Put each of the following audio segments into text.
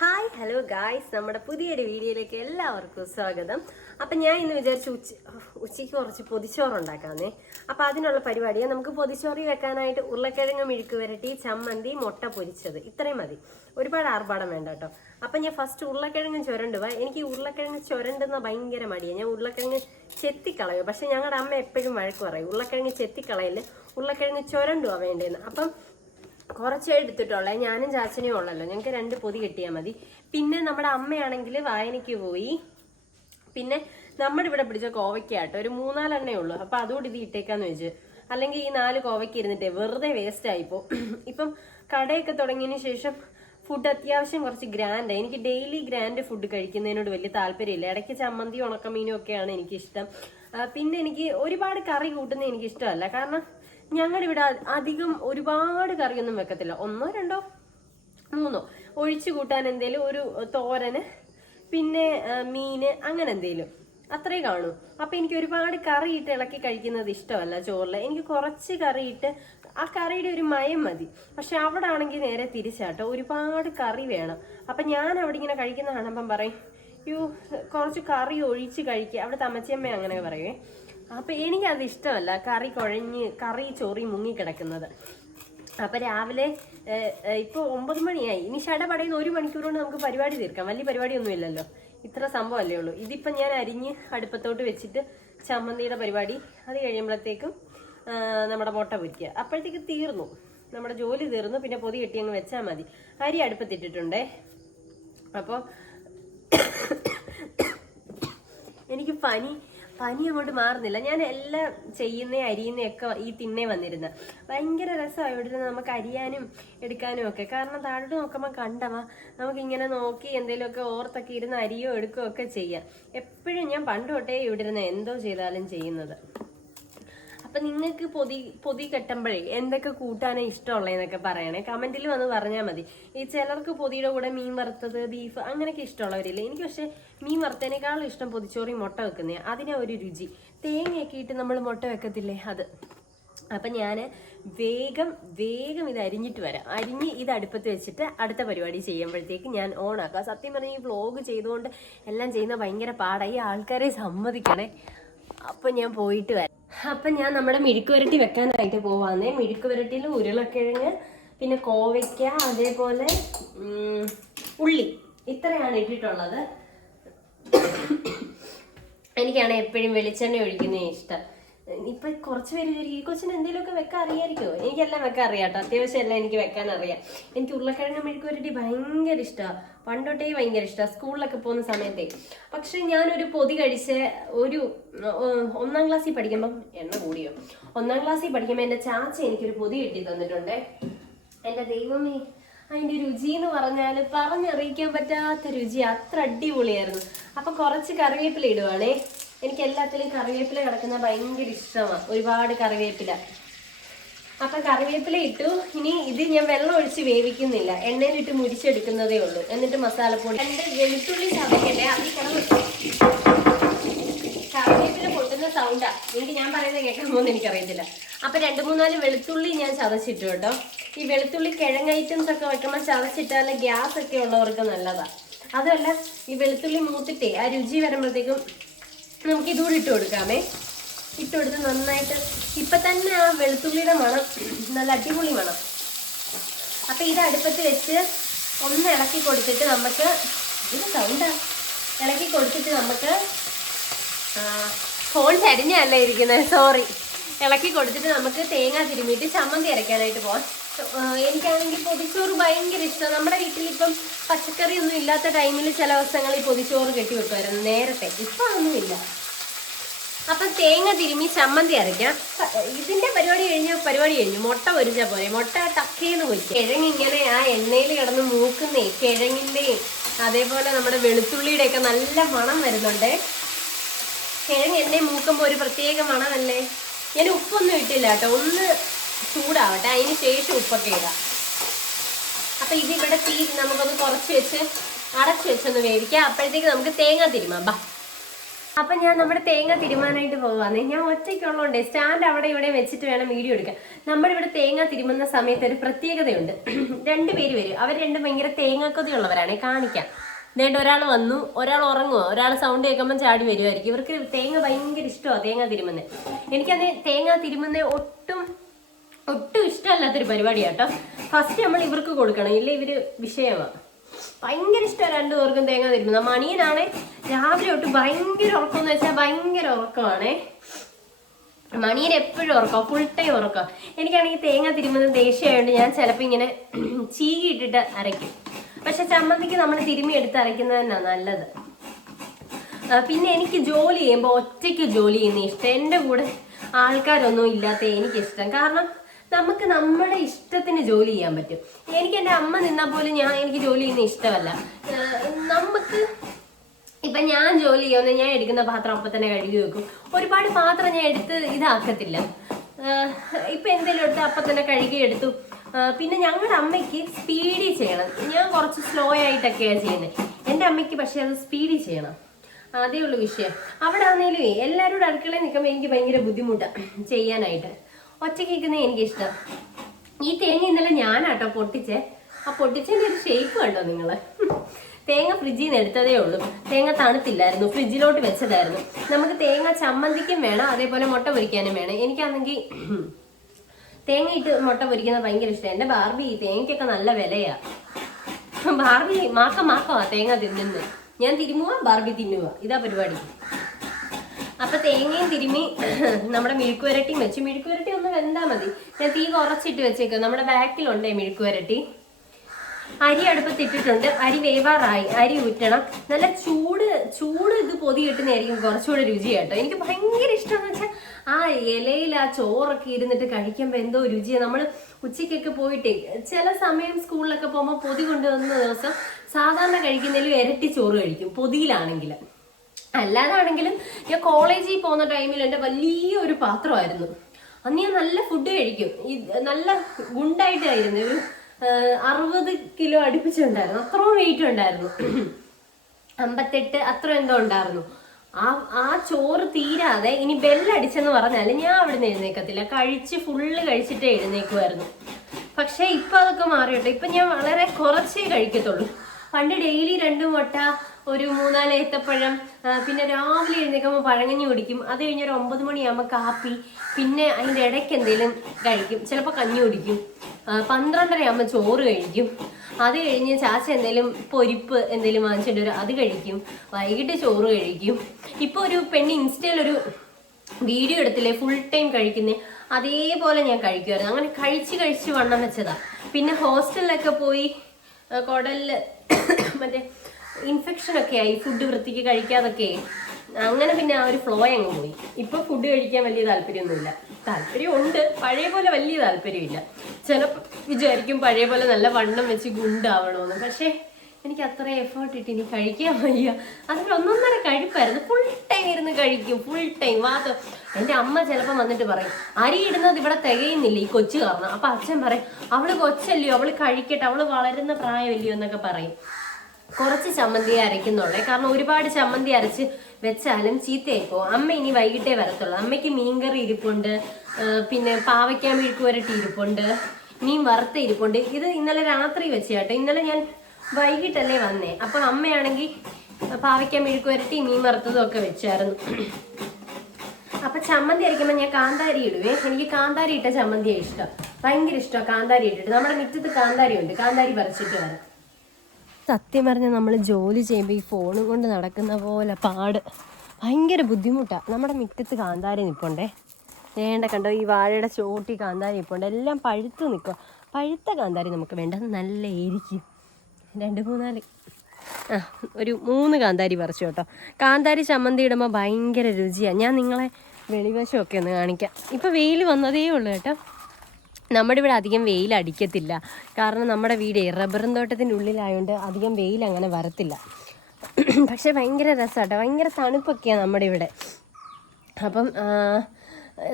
Hi hello guys നമ്മുടെ പുതിയൊരു വീഡിയോയിലേക്ക് എല്ലാവർക്കും സ്വാഗതം. അപ്പം ഞാൻ ഇന്ന് വിചാരിച്ചു ഉച്ച ഉച്ചയ്ക്ക് കുറച്ച് പൊതിച്ചോറ് ഉണ്ടാക്കാമെന്നേ അപ്പം അതിനുള്ള പരിപാടിയാണ് നമുക്ക് പൊതിച്ചോറി വെക്കാനായിട്ട് ഉരുളക്കിഴങ്ങ് മെഴുക്ക് വരട്ടി ചമ്മന്തി മുട്ട പൊരിച്ചത്. ഇത്രയും മതി. ഒരുപാട് ആർഭാടം വേണ്ട കേട്ടോ. അപ്പം ഞാൻ ഫസ്റ്റ് ഉരുളക്കിഴങ്ങ് ചുരണ്ടുക എനിക്ക് ഉരുളക്കിഴങ്ങ് ചുരണ്ടുന്ന ഭയങ്കര മടിയാണ് ഞാൻ ഉരുളക്കിഴങ്ങ് ചെത്തിക്കളയോ. പക്ഷേ ഞങ്ങളുടെ അമ്മ എപ്പോഴും വഴക്ക് പറയും. ഉരുളക്കിഴങ്ങ് ചെത്തിക്കളയില്ല? ഉരുളക്കിഴങ്ങ് ചുരണ്ടുക വേണ്ടേന്ന്. അപ്പം കുറച്ചേ എടുത്തിട്ടുള്ളേ. ഞാനും ചാച്ചനെയും ഉള്ളല്ലോ. ഞങ്ങൾക്ക് രണ്ട് പൊതി കിട്ടിയാൽ മതി. പിന്നെ നമ്മുടെ അമ്മയാണെങ്കിൽ വായനയ്ക്ക് പോയി. പിന്നെ നമ്മുടെ ഇവിടെ പിടിച്ച കോവയ്ക്കാട്ടോ. ഒരു മൂന്നാലെണ്ണേ ഉള്ളൂ. അപ്പൊ അതുകൂടി ഇത് ഇട്ടേക്കാന്ന് വെച്ച്. അല്ലെങ്കിൽ ഈ നാല് കോവയ്ക്ക് ഇരുന്നിട്ടേ വെറുതെ വേസ്റ്റ് ആയിപ്പോ ഇപ്പം കടയൊക്കെ തുടങ്ങിയതിന് ശേഷം ഫുഡ് അത്യാവശ്യം കുറച്ച് ഗ്രാൻഡ് എനിക്ക് ഡെയിലി ഗ്രാൻഡ് ഫുഡ് കഴിക്കുന്നതിനോട് വലിയ താല്പര്യമില്ല. ഇടയ്ക്ക് ചമ്മന്തി ഉണക്കമീനും ഒക്കെയാണ് എനിക്കിഷ്ടം. പിന്നെ എനിക്ക് ഒരുപാട് കറി കൂട്ടുന്നത് എനിക്കിഷ്ടമല്ല. കാരണം ഞങ്ങളുടെ ഇവിടെ അധികം ഒരുപാട് കറിയൊന്നും വെക്കത്തില്ല. ഒന്നോ രണ്ടോ? മൂന്നോ? ഒഴിച്ചു കൂട്ടാൻ എന്തേലും ഒരു തോരന് പിന്നെ മീന് അങ്ങനെ എന്തേലും. അത്രേ കാണൂ. അപ്പൊ എനിക്ക് ഒരുപാട് കറി ഇട്ട് ഇളക്കി കഴിക്കുന്നത് ഇഷ്ടമല്ല ചോറിൽ എനിക്ക് കുറച്ച് കറി ഇട്ട് ആ കറിയുടെ ഒരു മയം മതി. പക്ഷെ അവിടെ ആണെങ്കിൽ നേരെ തിരിച്ചാട്ടോ. ഒരുപാട് കറി വേണം. അപ്പൊ ഞാൻ അവിടെ ഇങ്ങനെ കഴിക്കുന്ന കാണുമ്പം പറയും യു കുറച്ച് കറി ഒഴിച്ച് കഴിക്കുക അവിടെ തമ്മച്ചിയമ്മ അങ്ങനെ പറയുവേ അപ്പൊ എനിക്കത് ഇഷ്ടമല്ല. കറി കുഴഞ്ഞ് കറി ചോറി മുങ്ങി കിടക്കുന്നത്. അപ്പൊ രാവിലെ ഇപ്പൊ ഒമ്പത് മണിയായി. ഇനി ഷട പടയുന്ന ഒരു മണിക്കൂർ കൊണ്ട് നമുക്ക് പരിപാടി തീർക്കാം. വലിയ പരിപാടിയൊന്നും ഇല്ലല്ലോ. ഇത്ര സംഭവമല്ലേ ഉള്ളൂ. ഇതിപ്പം ഞാൻ അരിഞ്ഞ് അടുപ്പത്തോട്ട് വെച്ചിട്ട് ചമ്മന്തിയുടെ പരിപാടി അത് കഴിയുമ്പോഴത്തേക്കും നമ്മുടെ മുട്ട പൊരിക്കുക. അപ്പോഴത്തേക്ക് തീർന്നു. നമ്മുടെ ജോലി തീർന്നു. പിന്നെ പൊതി കെട്ടി അങ്ങ് വെച്ചാൽ മതി. അരി അടുപ്പത്തിട്ടിട്ടുണ്ടേ. അപ്പോൾ എനിക്ക് പനി പനി അങ്ങോട്ട് മാറുന്നില്ല. ഞാൻ എല്ലാം ചെയ്യുന്ന അരിയുന്ന ഒക്കെ ഈ തിണ്ണേ വന്നിരുന്ന. ഭയങ്കര രസമാണ് ഇവിടെ ഇരുന്ന് നമുക്ക് അരിയാനും എടുക്കാനും ഒക്കെ. കാരണം താഴോട്ട് നോക്കുമ്പോൾ കണ്ടവാ നമുക്ക് ഇങ്ങനെ നോക്കി എന്തെങ്കിലുമൊക്കെ ഓർത്തൊക്കെ ഇരുന്ന് അരിയോ എടുക്കുകയോ ഒക്കെ ചെയ്യാം. എപ്പോഴും ഞാൻ പണ്ട് തൊട്ടേ ഇവിടെ ഇരുന്ന് എന്തോ ചെയ്താലും ചെയ്യുന്നത്. അപ്പൊ നിങ്ങൾക്ക് പൊതി പൊതി കെട്ടുമ്പോഴേ എന്തൊക്കെ കൂട്ടാനാ ഇഷ്ടമുള്ളതെന്നൊക്കെ പറയണേ. കമന്റിൽ വന്ന് പറഞ്ഞാൽ മതി. ഈ ചിലർക്ക് പൊതിയുടെ കൂടെ മീൻ വറുത്തത് ബീഫ് അങ്ങനെയൊക്കെ ഇഷ്ടമുള്ളവരില്ലേ? എനിക്ക് പക്ഷെ മീൻ വറുത്തതിനേക്കാളും ഇഷ്ടം പൊതിച്ചോറി മുട്ട വെക്കുന്നേ. അതിനാ ഒരു രുചി. തേങ്ങയൊക്കെ ഇട്ട് നമ്മൾ മുട്ട വെക്കത്തില്ലേ? അത്. അപ്പം ഞാൻ വേഗം വേഗം ഇത് അരിഞ്ഞിട്ട് വരാം. അരിഞ്ഞ് ഇത് അടുപ്പത്ത് വെച്ചിട്ട് അടുത്ത പരിപാടി ചെയ്യുമ്പോഴത്തേക്ക് ഞാൻ ഓണാക്കാം. സത്യം പറഞ്ഞ ഈ വ്ലോഗ് ചെയ്തുകൊണ്ട് എല്ലാം ചെയ്യുന്ന ഭയങ്കര പാടായി ആൾക്കാരെ സമ്മതിക്കണേ. അപ്പം ഞാൻ പോയിട്ട് വരാം. അപ്പം ഞാൻ നമ്മുടെ മിഴുക്ക് വരട്ടി വെക്കാനായിട്ട് പോവാന്നേ. മിഴുക്ക് വരട്ടിയിൽ ഉരുളക്കിഴങ്ങ് പിന്നെ കോവയ്ക്ക അതേപോലെ ഉള്ളി. ഇത്രയാണ് ഇട്ടിട്ടുള്ളത്. എനിക്കാണ് എപ്പോഴും വെളിച്ചെണ്ണ ഒഴിക്കുന്നത് ഇഷ്ടം. ഇപ്പൊ കുറച്ച് പേര് ഈ കൊച്ചിന് എന്തെങ്കിലുമൊക്കെ വെക്കാൻ അറിയായിരിക്കുമോ എനിക്കെല്ലാം വെക്കാൻ അറിയാം കേട്ടോ അത്യാവശ്യം എല്ലാം എനിക്ക് വെക്കാൻ അറിയാം. എനിക്ക് ഉരുളക്കിഴങ്ങ് മെഴുക്ക് വരട്ടി ഭയങ്കര ഇഷ്ടമാണ് പണ്ടോട്ടേ ഭയങ്കര ഇഷ്ടമാണ് സ്കൂളിലൊക്കെ പോകുന്ന സമയത്തെ. പക്ഷെ ഞാനൊരു പൊതി കഴിച്ച് ഒരു ഒന്നാം ക്ലാസ്സിൽ പഠിക്കുമ്പം എണ്ണ കൂടിയോ? ഒന്നാം ക്ലാസ്സിൽ പഠിക്കുമ്പോൾ എന്റെ ചാച്ച എനിക്കൊരു പൊതി കിട്ടി തന്നിട്ടുണ്ട്. എന്റെ ദൈവമേ അതിന്റെ രുചി എന്ന് പറഞ്ഞാൽ പറഞ്ഞറിയിക്കാൻ പറ്റാത്ത രുചി. അത്ര അടിപൊളിയായിരുന്നു. അപ്പം കുറച്ച് കറിവേപ്പില ഇടുവാണേ. എനിക്ക് എല്ലാത്തിലും കറിവേപ്പില കിടക്കുന്ന ഭയങ്കര ഇഷ്ടമാണ് ഒരുപാട് കറിവേപ്പില. അപ്പം കറിവേപ്പില ഇട്ടു. ഇനി ഇത് ഞാൻ വെള്ളം ഒഴിച്ച് വേവിക്കുന്നില്ല. എണ്ണയിലിട്ട് മുരിച്ചെടുക്കുന്നതേ ഉള്ളൂ. എന്നിട്ട് മസാലപ്പൊടി. രണ്ട് വെളുത്തുള്ളി ചതക്കല്ലേ? കിടന്ന് കറിവേപ്പില പൊട്ടുന്ന സൗണ്ടാ എനിക്ക് ഞാൻ പറയുന്നത് കേൾക്കാൻ പോകുന്ന എനിക്കറിയത്തില്ല. അപ്പൊ രണ്ട് മൂന്നാൽ വെളുത്തുള്ളി ഞാൻ ചതച്ചിട്ടു കേട്ടോ. ഈ വെളുത്തുള്ളി കിഴങ്ങ് ഐറ്റംസ് ഒക്കെ വെക്കുമ്പോൾ ചതച്ചിട്ടാൽ ഗ്യാസ് ഒക്കെ ഉള്ളവർക്ക് നല്ലതാ. അതുമല്ല ഈ വെളുത്തുള്ളി മൂത്തിട്ടേ ആ രുചി വരുമ്പോഴത്തേക്കും നമുക്ക് ഇതുകൂടി ഇട്ട് കൊടുക്കാമേ. ഇട്ട് കൊടുത്ത് നന്നായിട്ട് ഇപ്പൊ തന്നെ ആ വെളുത്തുള്ളിയുടെ മണം നല്ല അടിപൊളി മണം. അപ്പൊ ഇത് അടുപ്പത്ത് വെച്ച് ഒന്ന് ഇളക്കി കൊടുത്തിട്ട് നമുക്ക് ഇത് സൗണ്ടാ ഇളക്കി കൊടുത്തിട്ട് നമുക്ക് ഫോൺ ചരിഞ്ഞല്ല ഇരിക്കുന്നത്? സോറി ഇളക്കി കൊടുത്തിട്ട് നമുക്ക് തേങ്ങ തിരുമ്മിയിട്ട് ചമ്മന്തി അരയ്ക്കാനായിട്ട് പോവാം. എനിക്കാണെങ്കിൽ പൊതിച്ചോറ് ഭയങ്കര ഇഷ്ടമാണ് നമ്മുടെ വീട്ടിലിപ്പം പച്ചക്കറി ഒന്നും ഇല്ലാത്ത ടൈമിൽ ചില ദിവസങ്ങളിൽ പൊതിച്ചോറ് കെട്ടി വെക്കുമായിരുന്നു. നേരത്തെ. ഇപ്പൊ അതൊന്നുമില്ല. അപ്പൊ തേങ്ങ തിരുമ്മി ചമ്മന്തി അരയ്ക്കാം. ഇതിന്റെ പരിപാടി കഴിഞ്ഞ പരിപാടി കഴിഞ്ഞു. മുട്ട പൊരിച്ച പോലെ മുട്ട ടക്കേന്ന് പൊരിക്കും. കിഴങ്ങ് ഇങ്ങനെ ആ എണ്ണയിൽ കിടന്ന് മൂക്കുന്നേ കിഴങ്ങിന്റെയും അതേപോലെ നമ്മുടെ വെളുത്തുള്ളിയുടെ ഒക്കെ നല്ല മണം വരുന്നുണ്ട്. കിഴങ്ങ് എണ്ണയിൽ മൂക്കുമ്പോൾ ഒരു പ്രത്യേക മണമല്ലേ? ഞാൻ ഉപ്പൊന്നും ഇട്ടില്ല കേട്ടോ. ഒന്ന് ചൂടാവട്ടെ അതിന് ശേഷം ഉപ്പൊക്കെ ഇടാം. അപ്പൊ ഇതിവിടെ ഇവിടെ തീ നമുക്കൊന്ന് കുറച്ച് വെച്ച് അടച്ച് വെച്ചൊന്ന് വേവിക്കാം. അപ്പോഴത്തേക്ക് നമുക്ക് തേങ്ങ തിരുമാം. ബാ. അപ്പൊ ഞാൻ നമ്മുടെ തേങ്ങ തിരുമാനായിട്ട് പോവാന്നേ ഞാൻ ഒറ്റയ്ക്കുള്ളതുകൊണ്ട് സ്റ്റാൻഡ് അവിടെ ഇവിടെ വെച്ചിട്ട് വേണം വീഡിയോ എടുക്കാൻ. നമ്മളിവിടെ തേങ്ങ തിരുമുന്ന സമയത്ത് ഒരു പ്രത്യേകതയുണ്ട്. രണ്ടുപേര് വരും. അവർ രണ്ടും ഭയങ്കര തേങ്ങാക്കൊതിയുള്ളവരാണ്. കാണിക്കാം. വേണ്ട ഒരാൾ വന്നു ഒരാൾ ഉറങ്ങുമോ ഒരാൾ സൗണ്ട് കേൾക്കുമ്പോൾ ചാടി വരുമായിരിക്കും ഇവർക്ക് തേങ്ങ ഭയങ്കര ഇഷ്ടമാണ് തേങ്ങ തിരുമുന്നത് എനിക്കത് തേങ്ങ തിരുമുന്നത് ഒട്ടും ഒട്ടും ഇഷ്ടമല്ലാത്തൊരു പരിപാടിയാട്ടോ. ഫസ്റ്റ് നമ്മൾ ഇവർക്ക് കൊടുക്കണം. ഇല്ല ഇവർ വിഷയമാണ് ഭയങ്കര ഇഷ്ടമാണ് രണ്ടുപേർക്കും തേങ്ങ തിരുമുന്നത് മണിയനാണെ രാവിലെ തൊട്ട് ഭയങ്കര ഉറക്കം എന്ന് വെച്ചാൽ ഭയങ്കര ഉറക്കമാണേ. മണിയൻ എപ്പോഴും ഉറക്കം ഫുൾ ടൈം ഉറക്കം. എനിക്കാണെങ്കിൽ തേങ്ങ തിരുമുന്നത് ദേഷ്യമായതുകൊണ്ട് ഞാൻ ചിലപ്പോൾ ഇങ്ങനെ ചീകി ഇട്ടിട്ട് അരയ്ക്കും. പക്ഷെ ചമ്മന്തിക്ക് നമ്മൾ തിരുമ്മി എടുത്ത് അരയ്ക്കുന്നത് തന്നെയാണ് നല്ലത്. പിന്നെ എനിക്ക് ജോലി ചെയ്യുമ്പോൾ ഒറ്റയ്ക്ക് ജോലി ചെയ്യുന്ന ഇഷ്ടം. എന്റെ കൂടെ ആൾക്കാരൊന്നും ഇല്ലാത്ത എനിക്കിഷ്ടം. കാരണം നമുക്ക് നമ്മുടെ ഇഷ്ടത്തിന് ജോലി ചെയ്യാൻ പറ്റും. എനിക്ക് എന്റെ അമ്മ നിന്നാൽ പോലും ഞാൻ എനിക്ക് ജോലി ചെയ്യുന്ന ഇഷ്ടമല്ല. നമുക്ക് ഇപ്പൊ ഞാൻ ജോലി ചെയ്യുന്ന ഞാൻ എടുക്കുന്ന പാത്രം അപ്പൊ തന്നെ കഴുകി വെക്കും. ഒരുപാട് പാത്രം ഞാൻ എടുത്ത് ഇതാക്കത്തില്ല. ഇപ്പൊ എന്തെങ്കിലും എടുത്ത് അപ്പൊ തന്നെ കഴുകി എടുത്തു. പിന്നെ ഞങ്ങളുടെ അമ്മയ്ക്ക് സ്പീഡി ചെയ്യണം. ഞാൻ കുറച്ച് സ്ലോ ആയിട്ടൊക്കെയാണ് ചെയ്യുന്നത്. എന്റെ അമ്മയ്ക്ക് പക്ഷെ അത് സ്പീഡി ചെയ്യണം. അതേ ഉള്ളൂ വിഷയം. അവിടെ ആണെങ്കിലും എല്ലാവരോടും അടുക്കളയിൽ നിൽക്കുമ്പോൾ എനിക്ക് ഭയങ്കര ബുദ്ധിമുട്ടാണ് ചെയ്യാനായിട്ട്. ഒറ്റയ്ക്ക് നിൽക്കുന്നത് എനിക്കിഷ്ടം. ഈ തേങ്ങ ഇന്നലെ ഞാനാട്ടോ പൊട്ടിച്ചേ. ആ പൊട്ടിച്ചതിന്റെ ഒരു ഷേപ്പ് കണ്ടോ നിങ്ങൾ? തേങ്ങ ഫ്രിഡ്ജിൽ നിന്ന് എടുത്തതേ ഉള്ളൂ. തേങ്ങ തണുത്തില്ലായിരുന്നു. ഫ്രിഡ്ജിലോട്ട് വെച്ചതായിരുന്നു. നമുക്ക് തേങ്ങ ചമ്മന്തിക്കും വേണം അതേപോലെ മുട്ട പൊരിക്കാനും വേണം. എനിക്കാണെങ്കിൽ തേങ്ങ ഇട്ട് മുട്ട പൊരിക്കുന്നത് ഭയങ്കര ഇഷ്ടമാണ് എന്റെ ബാർബി തേങ്ങയ്ക്കൊക്കെ നല്ല വിലയാ. ബാർബി മാക്ക മാക്കമാ തേങ്ങ തിന്നുന്നത് ഞാൻ തിരുമുക ബാർബി തിന്നുക ഇതാ പരിപാടി. അപ്പൊ തേങ്ങയും തിരുമി നമ്മുടെ മിഴുക്ക് വരട്ടിയും വെച്ച്. മിഴുക്ക് വരട്ടി ഒന്ന് വെന്താ മതി. ഞാൻ തീ കുറച്ചിട്ട് വെച്ചേക്കും. നമ്മുടെ ബാക്കിലുണ്ടേ മിഴുക്ക് വരട്ടി അരി അടുപ്പത്തിട്ടിട്ടുണ്ട് അരി വേവാറായി. അരി ഊറ്റണം. നല്ല ചൂട് ചൂട് ഇത് പൊതി കിട്ടുന്നതായിരിക്കും കുറച്ചുകൂടെ രുചി കേട്ടോ. എനിക്ക് ഭയങ്കര ഇഷ്ടമെന്ന് വെച്ചാൽ ആ ഇലയിൽ ആ ചോറൊക്കെ ഇരുന്നിട്ട് കഴിക്കുമ്പോൾ എന്തോ രുചിയാണ് നമ്മൾ ഉച്ചയ്ക്കൊക്കെ പോയിട്ട് ചില സമയം സ്കൂളിലൊക്കെ പോകുമ്പോൾ പൊതി കൊണ്ടുവന്ന ദിവസം സാധാരണ കഴിക്കുന്നതിലും ഇരട്ടി ചോറ് കഴിക്കും പൊതിയിലാണെങ്കിൽ അല്ലാതാണെങ്കിലും ഞാൻ കോളേജിൽ പോകുന്ന ടൈമിൽ എന്റെ വലിയൊരു പാത്രമായിരുന്നു. അന്ന് ഞാൻ നല്ല ഫുഡ് കഴിക്കും. നല്ല ഗുണ്ടായിട്ടായിരുന്നു. ഒരു അറുപത് കിലോ അടുപ്പിച്ചുണ്ടായിരുന്നു. അത്രയും വെയിറ്റ് ഉണ്ടായിരുന്നു. അമ്പത്തെട്ട് അത്ര എന്തോ ഉണ്ടായിരുന്നു. ആ ആ ചോറ് തീരാതെ ഇനി ബെല്ലടിച്ചെന്ന് പറഞ്ഞാൽ ഞാൻ അവിടെ നിന്ന് എഴുന്നേക്കത്തില്ല. കഴിച്ച് ഫുള്ള് കഴിച്ചിട്ടേ എഴുന്നേക്കുമായിരുന്നു പക്ഷേ ഇപ്പൊ അതൊക്കെ മാറിയിട്ടോ ഇപ്പൊ ഞാൻ വളരെ കുറച്ചേ കഴിക്കത്തുള്ളൂ. പണ്ട് ഡെയിലി രണ്ട് മുട്ട ഒരു മൂന്നാൽ ഏത്തപ്പഴം പിന്നെ രാവിലെ എഴുന്നേക്കുമ്പോൾ പഴങ്ങഞ്ഞി കുടിക്കും. അത് കഴിഞ്ഞ് ഒരു ഒമ്പത് മണിയാകുമ്പോൾ കാപ്പി പിന്നെ അതിന്റെ ഇടയ്ക്ക് എന്തെങ്കിലും കഴിക്കും. ചിലപ്പോൾ കഞ്ഞി കുടിക്കും. പന്ത്രണ്ടരയാകുമ്പോൾ ചോറ് കഴിക്കും. അത് കഴിഞ്ഞ് ചാച്ച എന്തെങ്കിലും പൊരിപ്പ് എന്തെങ്കിലും വാങ്ങിച്ചിട്ട് വരും അത് കഴിക്കും. വൈകിട്ട് ചോറ് കഴിക്കും. ഇപ്പോൾ ഒരു പെണ്ണ് ഇൻസ്റ്റയിലൊരു വീഡിയോ എടുത്തില്ലേ ഫുൾ ടൈം കഴിക്കുന്നേ? അതേപോലെ ഞാൻ കഴിക്കുമായിരുന്നു അങ്ങനെ കഴിച്ച് കഴിച്ച് വണ്ണം വെച്ചതാ. പിന്നെ ഹോസ്റ്റലിലൊക്കെ പോയി കുടലിൽ മറ്റേ ഇൻഫെക്ഷൻ ഒക്കെ ആയി ഫുഡ് വൃത്തിക്ക് കഴിക്കാതൊക്കെ അങ്ങനെ പിന്നെ ആ ഒരു ഫ്ലോ അങ്ങ് പോയി. ഇപ്പൊ ഫുഡ് കഴിക്കാൻ വലിയ താല്പര്യമൊന്നുമില്ല. താല്പര്യം ഉണ്ട് പഴയ പോലെ വലിയ താല്പര്യമില്ല. ചിലപ്പോൾ വിചാരിക്കും പഴയ പോലെ നല്ല വണ്ണം വെച്ച് ഗുണ്ടാവണമെന്ന് പക്ഷേ എനിക്ക് അത്ര എഫേർട്ട് ഇട്ട് ഇനി കഴിക്കാൻ വയ്യ. അതിൽ ഒന്നൊന്നര കഴിപ്പായിരുന്നു. ഫുൾ ടൈം ഇരുന്ന് കഴിക്കും ഫുൾ ടൈം മാത്രം എന്റെ അമ്മ ചിലപ്പോൾ വന്നിട്ട് പറയും അരി ഇടുന്നത് ഇവിടെ തികയുന്നില്ല ഈ കൊച്ചു കാരണം. അപ്പൊ അച്ഛൻ പറയും അവൾ കൊച്ചല്ലയോ അവൾ കഴിക്കട്ടെ അവൾ വളരുന്ന പ്രായമല്ലയോ എന്നൊക്കെ പറയും. കുറച്ച് ചമ്മന്തി അരയ്ക്കുന്നുള്ളേ. കാരണം ഒരുപാട് ചമ്മന്തി അരച്ച് വെച്ചാലും ചീത്തയായി പോകും. അമ്മ ഇനി വൈകിട്ടേ വരത്തുള്ളൂ. അമ്മയ്ക്ക് മീൻകറി ഇരിപ്പുണ്ട്. പിന്നെ പാവയ്ക്കാൻ മെഴുക്ക് വരട്ടി ഇരിപ്പുണ്ട്. മീൻ വറുത്ത ഇരിപ്പുണ്ട്. ഇത് ഇന്നലെ രാത്രി വെച്ച് കേട്ടോ. ഇന്നലെ ഞാൻ വൈകിട്ടല്ലേ വന്നേ. അപ്പൊ അമ്മയാണെങ്കിൽ പാവയ്ക്കാൻ മെഴുക്ക് വരട്ടി മീൻ വറുത്തതും ഒക്കെ വെച്ചായിരുന്നു. അപ്പൊ ചമ്മന്തി അരയ്ക്കുമ്പോൾ ഞാൻ കാന്താരി ഇടുവേ. എനിക്ക് കാന്താരി ഇട്ട ചമ്മന്തിയാണ് ഇഷ്ടം. ഭയങ്കര ഇഷ്ടമാണ് കാന്താരി ഇട്ടിട്ട്. നമ്മുടെ മുറ്റത്ത് കാന്താരി ഉണ്ട്. കാന്താരി പറിച്ചിട്ട് വരാം. സത്യം പറഞ്ഞാൽ നമ്മൾ ജോലി ചെയ്യുമ്പോൾ ഈ ഫോണും കൊണ്ട് നടക്കുന്ന പോലെ പാട്. ഭയങ്കര ബുദ്ധിമുട്ടാണ് നമ്മുടെ മുറ്റത്ത് കാന്താരി നിൽപ്പുണ്ടേ വേണ്ട കണ്ടോ ഈ വാഴയുടെ ചോട്ടി കാന്താരി നിൽപ്പുണ്ട് എല്ലാം പഴുത്ത് നിൽക്കുക പഴുത്ത കാന്താരി നമുക്ക് വേണ്ട. നല്ല എരിക്കും. രണ്ട് മൂന്നാൽ. ആ ഒരു മൂന്ന് കാന്താരി പറിച്ചു കേട്ടോ. കാന്താരി ചമ്മന്തി ഇടുമ്പോൾ ഭയങ്കര രുചിയാണ് ഞാൻ നിങ്ങളെ വെളിവശമൊക്കെ ഒന്ന് കാണിക്കാം. ഇപ്പം വെയിൽ വന്നതേ ഉള്ളൂ കേട്ടോ. നമ്മുടെ ഇവിടെ അധികം വെയിൽ അടിക്കത്തില്ല. കാരണം നമ്മുടെ വീട് റബ്ബറും തോട്ടത്തിന്റെ ഉള്ളിലായതുകൊണ്ട് അധികം വെയിൽ അങ്ങനെ വരത്തില്ല. പക്ഷെ ഭയങ്കര രസമാട്ടോ ഭയങ്കര തണുപ്പൊക്കെയാണ് നമ്മുടെ ഇവിടെ. അപ്പം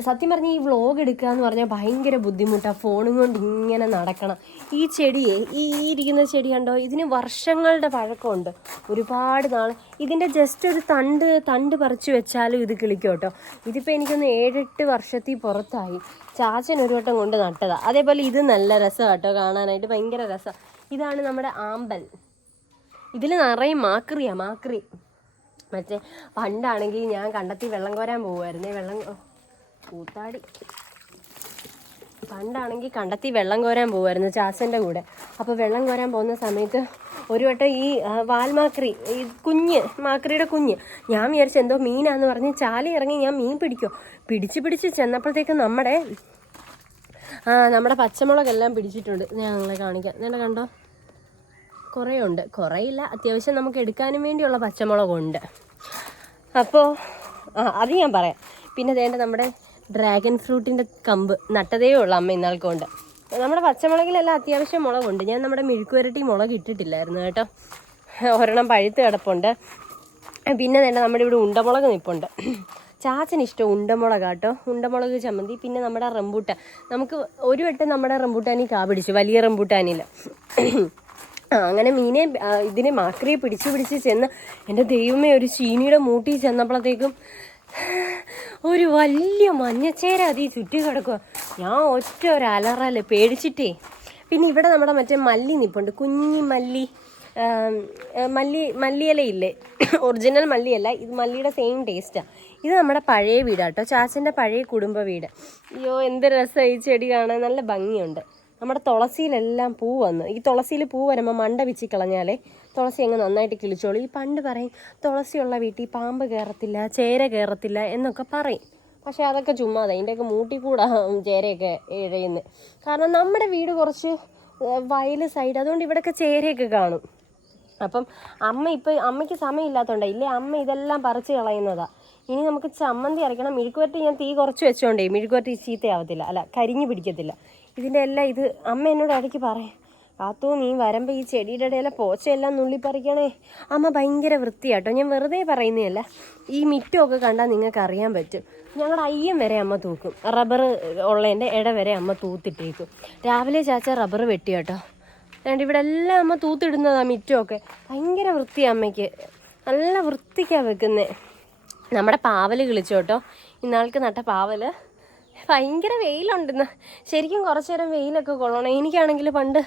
സത്യം പറഞ്ഞാൽ ഈ വ്ളോഗ് എടുക്കുക എന്ന് പറഞ്ഞാൽ ഭയങ്കര ബുദ്ധിമുട്ടാണ് ഫോണും കൊണ്ട് ഇങ്ങനെ നടക്കണം. ഈ ചെടിയെ ഈ ഇരിക്കുന്ന ചെടി കണ്ടോ? ഇതിന് വർഷങ്ങളുടെ പഴക്കമുണ്ട്. ഒരുപാട് നാൾ. ഇതിന്റെ ജസ്റ്റ് ഒരു തണ്ട് തണ്ട് പറിച്ചു വെച്ചാലും ഇത് കിളിക്കും കേട്ടോ. ഇതിപ്പോൾ എനിക്കൊന്ന് ഏഴെട്ട് വർഷത്തിൽ പുറത്തായി. ചാച്ചൻ ഒരു വട്ടം കൊണ്ട് നട്ടതാ. അതേപോലെ ഇത് നല്ല രസമാണ് കേട്ടോ കാണാനായിട്ട്. ഭയങ്കര രസമാണ് ഇതാണ് നമ്മുടെ ആമ്പൽ. ഇതിൽ നിറയെ മാക്രിയാണ് മാക്രി. മറ്റേ പണ്ടാണെങ്കിൽ ഞാൻ കണ്ടെത്തി വെള്ളം കോരാൻ പോകുമായിരുന്നേ വെള്ളം കൂത്താടി. പണ്ടാണെങ്കിൽ കണ്ടെത്തി വെള്ളം കോരാൻ പോകുമായിരുന്നു ചാച്ചന്റെ കൂടെ. അപ്പോൾ വെള്ളം കോരാൻ പോകുന്ന സമയത്ത് ഒരു വട്ടം ഈ വാൽമാക്രി ഈ കുഞ്ഞ് മാക്രിയുടെ കുഞ്ഞ് ഞാൻ വിചാരിച്ചു എന്തോ മീനാന്ന് പറഞ്ഞ് ചാലി ഇറങ്ങി ഞാൻ മീൻ പിടിക്കോ പിടിച്ച് പിടിച്ച് ചെന്നപ്പോഴത്തേക്ക് നമ്മുടെ നമ്മുടെ പച്ചമുളകെല്ലാം പിടിച്ചിട്ടുണ്ട്. ഞാൻ നിങ്ങളെ കാണിക്കാം. നിങ്ങളെ കണ്ടോ? കുറേ ഉണ്ട് കുറേയില്ല. അത്യാവശ്യം നമുക്ക് എടുക്കാനും വേണ്ടിയുള്ള പച്ചമുളകുണ്ട്. അപ്പോൾ ആ അത് ഞാൻ പറയാം. പിന്നെ അതേണ്ട നമ്മുടെ ഡ്രാഗൺ ഫ്രൂട്ടിന്റെ കമ്പ് നട്ടതേ ഉള്ളൂ അമ്മ ഇന്നാൾ കൊണ്ട്. നമ്മുടെ പച്ചമുളകിലെല്ലാം അത്യാവശ്യം മുളകുണ്ട്. ഞാൻ നമ്മുടെ മെഴുക്കുവരട്ടി മുളക് ഇട്ടിട്ടില്ലായിരുന്നു കേട്ടോ. ഒരെണ്ണം പഴുത്ത് കിടപ്പുണ്ട്. പിന്നെ തന്നെ നമ്മുടെ ഇവിടെ ഉണ്ടമുളക് നിൽപ്പുണ്ട് ചാച്ചന് ഇഷ്ടം ഉണ്ടമുളക് കേട്ടോ. ഉണ്ടമുളക് ചമ്മന്തി പിന്നെ നമ്മുടെ റംബൂട്ടാൻ. നമുക്ക് ഒരു വട്ടം നമ്മുടെ റംബൂട്ടാനി കാ പിടിച്ചു വലിയ റംബൂട്ടാനിൽ അങ്ങനെ മീനെ ഇതിനെ മാക്രിയെ പിടിച്ച് പിടിച്ച് ചെന്ന് എന്റെ ദൈവമേ ഒരു ചീനിയുടെ മൂട്ടി ചെന്നപ്പോഴത്തേക്കും ഒരു വലിയ മഞ്ഞച്ചേര ഈ ചുറ്റി കിടക്കുക ഞാൻ ഒറ്റ ഒരു അലറൽ പേടിച്ചിട്ടേ. പിന്നെ ഇവിടെ നമ്മുടെ മറ്റേ മല്ലി നിപ്പുണ്ട്. കുഞ്ഞി മല്ലി മല്ലി മല്ലിയിലയില്ലേ? ഒറിജിനൽ മല്ലിയല്ല ഇത് മല്ലിയുടെ സെയിം ടേസ്റ്റാണ് ഇത് നമ്മുടെ പഴയ വീടാട്ടോ ചാച്ചന്റെ പഴയ കുടുംബ വീട്. അയ്യോ എന്ത് രസമായി ഈ ചെടി കാണാൻ. നല്ല ഭംഗിയുണ്ട്. നമ്മുടെ തുളസിയിലെല്ലാം പൂ വന്നു. ഈ തുളസിയിൽ പൂ വരുമ്പോൾ മണ്ട വിച്ച് കളഞ്ഞാലേ തുളസി അങ്ങ് നന്നായിട്ട് കിളിച്ചോളൂ. ഈ പണ്ട് പറയും തുളസിയുള്ള വീട്ടിൽ പാമ്പ് കയറത്തില്ല ചേര കയറത്തില്ല എന്നൊക്കെ പറയും. പക്ഷേ അതൊക്കെ ചുമ്മാതെ. അതിന്റെയൊക്കെ മൂട്ടി കൂടാ ചേരയൊക്കെ ഇഴയുന്നത് കാരണം നമ്മുടെ വീട് കുറച്ച് വയൽ സൈഡ്. അതുകൊണ്ട് ഇവിടെയൊക്കെ ചേരയൊക്കെ കാണും. അപ്പം അമ്മ ഇപ്പം അമ്മയ്ക്ക് സമയമില്ലാത്തതുകൊണ്ട് ഇല്ലേ അമ്മ ഇതെല്ലാം പറിച്ച് കളയുന്നതാണ് ഇനി നമുക്ക് ചമ്മന്തി അരയ്ക്കണം. മെഴുക്കുവരട്ടി ഞാൻ തീ കുറച്ച് വെച്ചോണ്ടേ മെഴുക്കുവരട്ടി ചീത്തയാവത്തില്ല. അല്ല കരിഞ്ഞു പിടിക്കത്തില്ല. ഇതിന്റെ എല്ലാം ഇത് അമ്മ എന്നോട് ഇടയ്ക്ക് പറയാം കാത്തു നീ വരുമ്പോൾ ഈ ചെടിയുടെ ഇടയിലെ പോച്ചയെല്ലാം നുള്ളി പറിക്കണേ അമ്മ ഭയങ്കര വൃത്തിയാട്ടോ. ഞാൻ വെറുതെ പറയുന്നതല്ല ഈ മിറ്റമൊക്കെ കണ്ടാൽ നിങ്ങൾക്ക് അറിയാൻ പറ്റും. ഞങ്ങളുടെ അയ്യം വരെ അമ്മ തൂക്കും. റബ്ബർ ഉള്ളതിന്റെ ഇട വരെ അമ്മ തൂത്തിട്ടേക്കും. രാവിലെ ചാച്ച റബ്ബർ വെട്ടി കേട്ടോ അതുകൊണ്ട് ഇവിടെ എല്ലാം അമ്മ തൂത്തിടുന്നതാണ് മിറ്റമൊക്കെ. ഭയങ്കര വൃത്തി അമ്മയ്ക്ക്. നല്ല വൃത്തിക്കാണ് വെക്കുന്നത് നമ്മുടെ പാവൽ കിളിച്ചോട്ടോ. ഇന്നാൾക്ക് നട്ട പാവൽ. ഭയങ്കര വെയിലുണ്ടെന്ന്. ശരിക്കും കുറച്ച് നേരം വെയിലൊക്കെ കൊള്ളണം. എനിക്കാണെങ്കിൽ പണ്ട്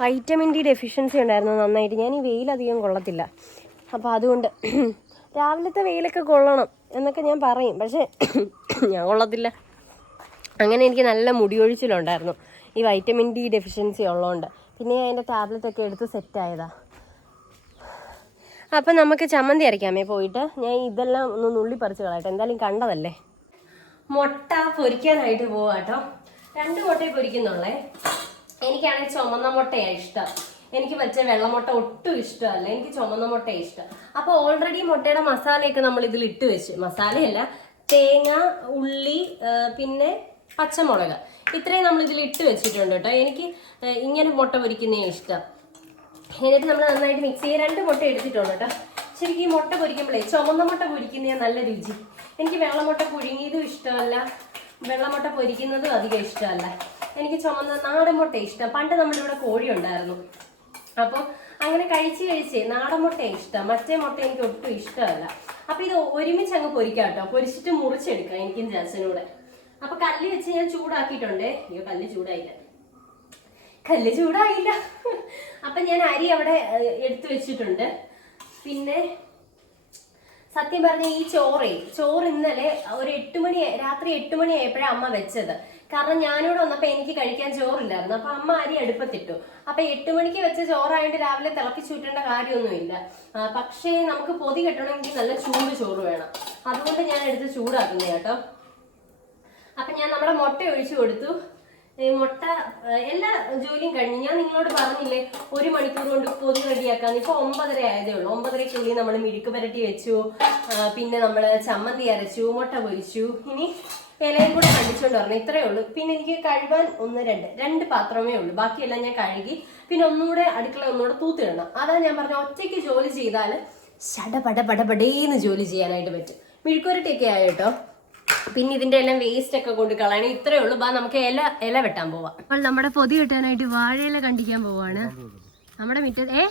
വൈറ്റമിൻ ഡി ഡെഫിഷ്യൻസി ഉണ്ടായിരുന്നു നന്നായിട്ട്. ഞാൻ ഈ വെയിലധികം കൊള്ളത്തില്ല. അപ്പോൾ അതുകൊണ്ട് രാവിലത്തെ വെയിലൊക്കെ കൊള്ളണം എന്നൊക്കെ ഞാൻ പറയും. പക്ഷേ ഞാൻ കൊള്ളത്തില്ല. അങ്ങനെ എനിക്ക് നല്ല മുടിയൊഴിച്ചിലുണ്ടായിരുന്നു ഈ വൈറ്റമിൻ ഡി ഡെഫിഷ്യൻസി ഉള്ളതുകൊണ്ട്. പിന്നെ ഞാൻ അതിന്റെ ടാബ്ലറ്റ് ഒക്കെ എടുത്ത് സെറ്റായതാ അപ്പം നമുക്ക് ചമ്മന്തി അരയ്ക്കാമേ. പോയിട്ട് ഞാൻ ഇതെല്ലാം ഒന്ന് നുള്ളി പറിച്ച് കളയട്ടെ. എന്തായാലും കണ്ടതല്ലേ? മുട്ട പൊരിക്കാനായിട്ട് പോവാ കേട്ടോ രണ്ട് മുട്ടയെ പൊരിക്കുന്നുള്ളേ. എനിക്കാണെങ്കിൽ ചുമന്ന മുട്ടയാണ് ഇഷ്ടം. എനിക്ക് വെച്ച വെള്ളമുട്ട ഒട്ടും ഇഷ്ടമല്ല. എനിക്ക് ചുമന്ന മുട്ട ഇഷ്ടം. അപ്പോൾ ഓൾറെഡി മുട്ടയുടെ മസാലയൊക്കെ നമ്മൾ ഇതിൽ ഇട്ട് വെച്ച്. മസാലയല്ല തേങ്ങ ഉള്ളി പിന്നെ പച്ചമുളക്. ഇത്രയും നമ്മൾ ഇതിൽ ഇട്ട് വെച്ചിട്ടുണ്ട് കേട്ടോ എനിക്ക് ഇങ്ങനെ മുട്ട പൊരിക്കുന്നേ ഇഷ്ടം. എന്നിട്ട് നമ്മൾ നന്നായിട്ട് മിക്സ് ചെയ്യുക രണ്ട് മുട്ട എടുത്തിട്ടുണ്ട് കേട്ടോ ശരിക്കും ഈ മുട്ട പൊരിക്കുമ്പോഴേ ചുമന്ന മുട്ട പൊരിക്കുന്ന നല്ല രുചി. എനിക്ക് വെള്ളമുട്ട പുഴുങ്ങിയതും ഇഷ്ടമല്ല. വെള്ളമുട്ട പൊരിക്കുന്നതും അധികം ഇഷ്ടമല്ല. എനിക്ക് ചുമന്ന നാടൻ മുട്ട ഇഷ്ടം. പണ്ട് നമ്മുടെ ഇവിടെ കോഴി ഉണ്ടായിരുന്നു. അപ്പോൾ അങ്ങനെ കഴിച്ച് കഴിച്ച് നാടൻ മുട്ട ഇഷ്ടം. മറ്റേ മുട്ട എനിക്ക് ഒട്ടും ഇഷ്ടമല്ല. അപ്പൊ ഇത് ഒരുമിച്ച് അങ്ങ് പൊരിക്കാം കേട്ടോ. പൊരിച്ചിട്ട് മുറിച്ചെടുക്കാം എനിക്കും ജാസനൂടെ. അപ്പൊ കല്ല് വെച്ച് ഞാൻ ചൂടാക്കിയിട്ടുണ്ട്. അയ്യോ കല്ല് ചൂടായില്ല. കല്ല് ചൂടായില്ല. അപ്പൊ ഞാൻ അരി അവിടെ എടുത്തു വെച്ചിട്ടുണ്ട്. പിന്നെ സത്യം പറഞ്ഞ ഈ ചോറേ ചോറ് ഇന്നലെ ഒരു എട്ട് മണി രാത്രി എട്ട് മണി ആയപ്പോഴാണ് അമ്മ വെച്ചത്. കാരണം ഞാനിവിടെ വന്നപ്പോ എനിക്ക് കഴിക്കാൻ ചോറില്ലായിരുന്നു. അപ്പൊ അമ്മ അരി അടുപ്പത്തിട്ടു. അപ്പൊ എട്ട് മണിക്ക് വെച്ച ചോറായതുകൊണ്ട് രാവിലെ തിളപ്പിച്ച് ചൂട്ടേണ്ട കാര്യമൊന്നുമില്ല. പക്ഷേ നമുക്ക് പൊതി കെട്ടണമെങ്കിൽ നല്ല ചൂട് ചോറ് വേണം. അതുകൊണ്ട് ഞാൻ എടുത്ത് ചൂടാക്കുന്നത് കേട്ടോ. അപ്പൊ ഞാൻ നമ്മുടെ മുട്ട ഒഴിച്ചു കൊടുത്തു. മുട്ട എല്ലാ ജോലിയും കഴിഞ്ഞു. ഞാൻ നിങ്ങളോട് പറഞ്ഞില്ലേ ഒരു മണിക്കൂർ കൊണ്ട് പൊതി റെഡിയാക്കാന്ന് ഇപ്പൊ ഒമ്പതര ആയതേ ഉള്ളൂ. ഒമ്പതരയ്ക്കുള്ളിൽ നമ്മൾ മിഴുക്ക് പുരട്ടി വെച്ചു. പിന്നെ നമ്മൾ ചമ്മന്തി അരച്ചു മുട്ട പൊരിച്ചു. ഇനി ഇലയും കൂടെ കണ്ടിച്ചുകൊണ്ട് പറഞ്ഞു ഇത്രയേ ഉള്ളൂ. പിന്നെ എനിക്ക് കഴുകാൻ ഒന്ന് രണ്ട് രണ്ട് പാത്രമേ ഉള്ളൂ. ബാക്കിയെല്ലാം ഞാൻ കഴുകി പിന്നെ ഒന്നുകൂടെ അടുക്കള ഒന്നുകൂടെ തൂത്തിടണം. അതാ ഞാൻ പറഞ്ഞ ഒറ്റയ്ക്ക് ജോലി ചെയ്താൽ ശടപടപടപടേന്ന് ജോലി ചെയ്യാനായിട്ട് പറ്റും. മിഴുക്കുരട്ടിയൊക്കെ ആയിട്ടോ പിന്നെ ഇതിന്റെ എല്ലാം വേസ്റ്റ് ഒക്കെ കൊണ്ട് കളയണം. ഇത്രയേ ഉള്ളൂ. ബാ നമുക്ക് ഇല ഇല വെട്ടാൻ പോവാം. നമ്മുടെ പൊതി വെട്ടാനായിട്ട് വാഴയില കണ്ടിക്കാൻ പോവാണ്. നമ്മുടെ മിറ്റത്ത് ഏ?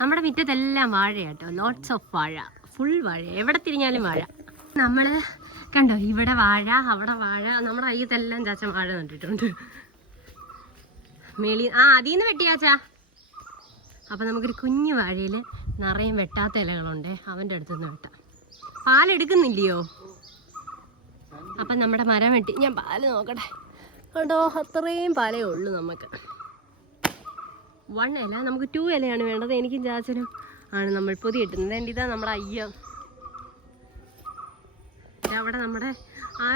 നമ്മുടെ മുറ്റത്തെല്ലാം വാഴയാട്ടോ ലോട്ട്സ് ഓഫ് വാഴ. ഫുൾ വാഴ. എവിടെ തിരിഞ്ഞാലും വാഴ. നമ്മൾ കണ്ടോ ഇവിടെ വാഴ അവിടെ വാഴ. നമ്മുടെ അയ്യത്തെല്ലാം ചാച്ച വാഴ നട്ടിട്ടുണ്ട്. മേളി ആ അതിന്ന് വെട്ടിയാച്ചാ അപ്പം നമുക്കൊരു കുഞ്ഞു വാഴയിൽ നിറയും വെട്ടാത്ത ഇലകളുണ്ട്. അവന്റെ അടുത്തുനിന്ന് വെട്ടാം. പാലെടുക്കുന്നില്ലയോ? അപ്പം നമ്മുടെ മരം വെട്ടി. ഞാൻ പാൽ നോക്കട്ടെ. കേട്ടോ അത്രയും പാലേ ഉള്ളൂ നമുക്ക്. വൺ ഇല. നമുക്ക് ടു ഇലയാണ് വേണ്ടത്. എനിക്കും ചാച്ചനും ആണ് നമ്മൾ പൊതി കിട്ടുന്നത് എന്റെ ഇതാ നമ്മുടെ അയ്യ. അവിടെ നമ്മുടെ ആ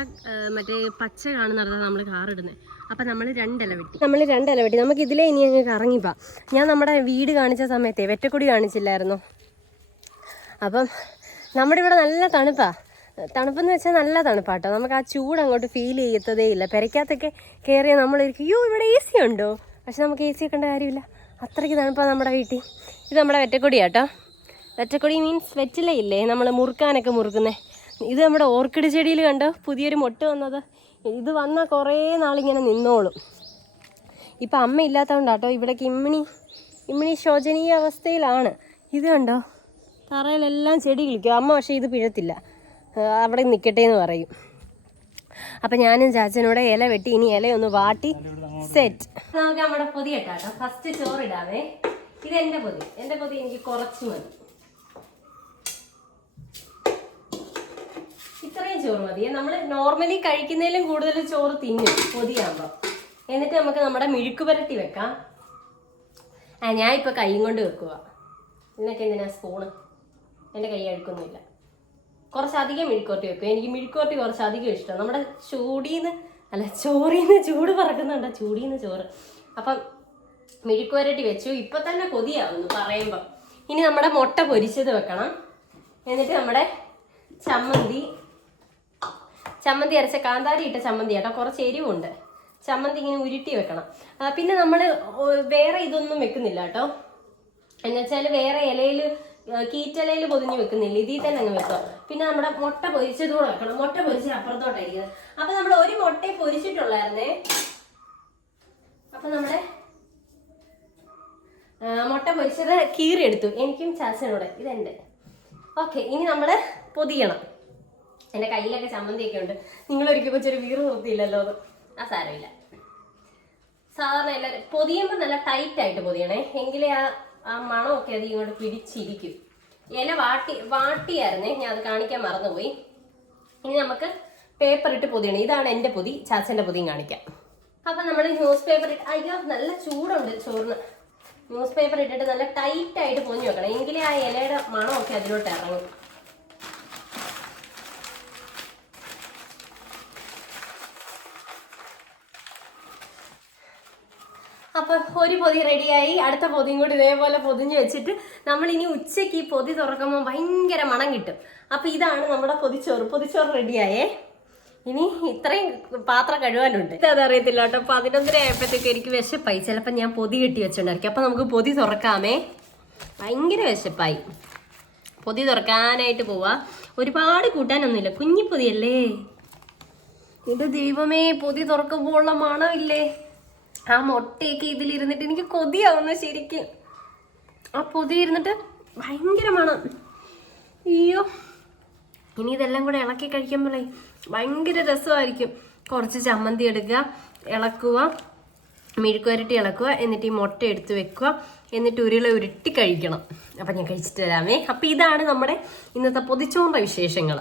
മറ്റേ പച്ച കാണുന്നിടത്താണ് നമ്മൾ കാറിടുന്നത് അപ്പം നമ്മൾ രണ്ടില വെട്ടി. നമ്മൾ രണ്ടില വെട്ടി. നമുക്ക് ഇതിലേ ഇനി അങ്ങ് കറങ്ങിപ്പാ ഞാൻ നമ്മുടെ വീട് കാണിച്ച സമയത്തെ വെറ്റക്കൊടി കാണിച്ചില്ലായിരുന്നു. അപ്പം നമ്മുടെ ഇവിടെ നല്ല തണുപ്പാ. തണുപ്പെന്ന് വെച്ചാൽ നല്ല തണുപ്പാട്ടോ. നമുക്ക് ആ ചൂട് അങ്ങോട്ട് ഫീൽ ചെയ്യത്തതേ ഇല്ല. പെരയ്ക്കകത്തൊക്കെ കയറിയ നമ്മളിരിക്കും അയ്യോ ഇവിടെ എ സി ഉണ്ടോ? പക്ഷെ നമുക്ക് എ സി വെക്കേണ്ട കാര്യമില്ല. അത്രയ്ക്ക് തണുപ്പാണ് നമ്മുടെ വീട്ടിൽ. ഇത് നമ്മുടെ വെറ്റക്കൊടി ആട്ടോ വെറ്റക്കൊടി മീൻസ് വെറ്റില ഇല്ലേ? നമ്മൾ മുറുക്കാനൊക്കെ മുറുക്കുന്നേ. ഇത് നമ്മുടെ ഓർക്കിഡ് ചെടിയിൽ കണ്ടോ? പുതിയൊരു മൊട്ട് വന്നത്. ഇത് വന്നാൽ കുറേ നാളിങ്ങനെ നിന്നോളും. ഇപ്പം അമ്മ ഇല്ലാത്തതുകൊണ്ടാട്ടോ ഇവിടേക്ക് ഇമ്മിണി ഇമ്മിണി ശോചനീയ അവസ്ഥയിലാണ്. ഇത് കണ്ടോ? തറയിലെല്ലാം ചെടി കിളിക്കും. അമ്മ പക്ഷേ ഇത് പിഴത്തില്ല. അവിടെ നിൽക്കട്ടെ എന്ന് പറയും. അപ്പം ഞാനും ചാച്ചനോടെ ഇല വെട്ടി ഇനി ഇലയൊന്ന് വാട്ടി സെറ്റ്. നമുക്ക് നമ്മുടെ പൊതി ഇട്ടാട്ടോ. ഫസ്റ്റ് ചോറിടാവേ. ഇത് എന്റെ പൊതി. എന്റെ പൊതി എനിക്ക് കുറച്ച് മതി. ഇത്രയും ചോറ് മതി. നമ്മൾ നോർമലി കഴിക്കുന്നതിലും കൂടുതൽ ചോറ് തിന്നും പൊതിയാകുമ്പോൾ എന്നിട്ട് നമുക്ക് നമ്മുടെ മിഴുക്ക് പുരട്ടി വെക്കാം. ആ ഞാൻ ഇപ്പൊ കൈയും കൊണ്ട് വെക്കുക എന്നൊക്കെ എന്തിനാ സ്പൂണ് എന്റെ കൈ അഴുക്കൊന്നുമില്ല. കുറച്ചധികം മിഴിക്കോട്ടി വെക്കും. എനിക്ക് മിഴിക്കോട്ടി കുറച്ചധികം ഇഷ്ടം. നമ്മുടെ ചൂടീന്ന് അല്ല ചോറിന്ന് ചൂട് പറക്കുന്നുണ്ടോ. ചൂടീന്ന് ചോറ്. അപ്പം മെഴുക്കുവരട്ടി വെച്ചു. ഇപ്പൊ തന്നെ കൊതിയാവുന്നു പറയുമ്പം. ഇനി നമ്മുടെ മുട്ട പൊരിച്ചത് വെക്കണം. എന്നിട്ട് നമ്മുടെ ചമ്മന്തി. ചമ്മന്തി അരച്ച കാന്താരി ഇട്ട ചമ്മന്തി കേട്ടോ കുറച്ച് എരിവുണ്ട്. ചമ്മന്തി ഇങ്ങനെ ഉരുട്ടി വെക്കണം. പിന്നെ നമ്മൾ വേറെ ഇതൊന്നും വെക്കുന്നില്ല കേട്ടോ. എന്നുവെച്ചാൽ വേറെ ഇലയിൽ കീറ്റലയിൽ പൊതിഞ്ഞ് വെക്കുന്നില്ല. ഇതിൽ തന്നെ അങ്ങ് വെക്കുക. പിന്നെ നമ്മുടെ മുട്ട പൊരിച്ചത് വെക്കണം. മുട്ട പൊരിച്ചത് അപ്പുറത്തോട്ടായിരിക്കുന്നത് അപ്പൊ നമ്മൾ ഒരു മുട്ടയെ പൊരിച്ചിട്ടുള്ളായിരുന്നേ. അപ്പൊ നമ്മുടെ മുട്ട പൊരിച്ചത് കീറി എടുത്തു. എനിക്കും ചാച്ചനോടെ ഇതെന്റെ. ഓക്കെ ഇനി നമ്മൾ പൊതിയണം. എന്റെ കയ്യിലൊക്കെ ചമ്മന്തിയൊക്കെ ഉണ്ട്. നിങ്ങൾ ഒരിക്കൽ ഒരു വീറ് നിർത്തിയില്ലല്ലോ ആ സാരമില്ല. സാധാരണ എല്ലാവരും പൊതിയുമ്പോൾ നല്ല ടൈറ്റ് ആയിട്ട് പൊതിയണേ. എങ്കിലേ ആ ആ മണമൊക്കെ അത് ഇങ്ങോട്ട് പിടിച്ചിരിക്കും. ഇല വാട്ടി വാട്ടിയായിരുന്നേ ഞാൻ അത് കാണിക്കാൻ മറന്നുപോയി. ഇനി നമുക്ക് പേപ്പർ ഇട്ട് പൊതിയണം. ഇതാണ് എന്റെ പൊതി ചാച്ചന്റെ പൊതിയും കാണിക്കാം. അപ്പം നമ്മൾ ന്യൂസ് പേപ്പർ ഇട്ട് അയ്യോ നല്ല ചൂടുണ്ട് ചോറിന്. ന്യൂസ് പേപ്പർ ഇട്ടിട്ട് നല്ല ടൈറ്റായിട്ട് പൊതിഞ്ഞ് വെക്കണം. എങ്കിലേ ആ ഇലയുടെ മണമൊക്കെ അതിലോട്ട് ഇറങ്ങും. അപ്പൊ ഒരു പൊതി റെഡിയായി. അടുത്ത പൊതിയും കൂടി ഇതേപോലെ പൊതിഞ്ഞ് വെച്ചിട്ട് നമ്മൾ ഇനി ഉച്ചയ്ക്ക് ഈ പൊതി തുറക്കുമ്പോൾ ഭയങ്കര മണം കിട്ടും. അപ്പൊ ഇതാണ് നമ്മുടെ പൊതിച്ചോറ്. പൊതിച്ചോറ് റെഡിയായേ. ഇനി ഇത്രയും പാത്രം കഴുകാനുണ്ട്. അതറിയത്തില്ല കേട്ടോ. പതിനൊന്നര ആയപ്പോഴത്തേക്ക് എനിക്ക് വിശപ്പായി. ചിലപ്പോൾ ഞാൻ പൊതി കെട്ടി വെച്ചിട്ടുണ്ടായിരിക്കും അപ്പൊ നമുക്ക് പൊതി തുറക്കാമേ. ഭയങ്കര വിശപ്പായി. പൊതി തുറക്കാനായിട്ട് പോവാ. ഒരുപാട് കൂട്ടാനൊന്നുമില്ല. കുഞ്ഞിപ്പൊതിയല്ലേ? ഇത് ദൈവമേ പൊതി തുറക്കുമ്പോൾ ഉള്ള മണമില്ലേ? ആ മുട്ടയൊക്കെ ഇതിലിരുന്നിട്ട് എനിക്ക് കൊതിയാവുന്നു ശരിക്കും. ആ പൊതി ഇരുന്നിട്ട് ഭയങ്കര മണം അയ്യോ. ഇനി ഇതെല്ലാം കൂടെ ഇളക്കി കഴിക്കുമ്പോഴേ ഭയങ്കര രസമായിരിക്കും. കുറച്ച് ചമ്മന്തി എടുക്കുക ഇളക്കുക മെഴുക്കുവരട്ടി ഇളക്കുക എന്നിട്ട് ഈ മുട്ട എടുത്ത് വെക്കുക എന്നിട്ട് ഉരുള ഉരുട്ടി കഴിക്കണം. അപ്പം ഞാൻ കഴിച്ചിട്ട് വരാമേ. അപ്പം ഇതാണ് നമ്മുടെ ഇന്നത്തെ പൊതിച്ചോറിന്റെ വിശേഷങ്ങൾ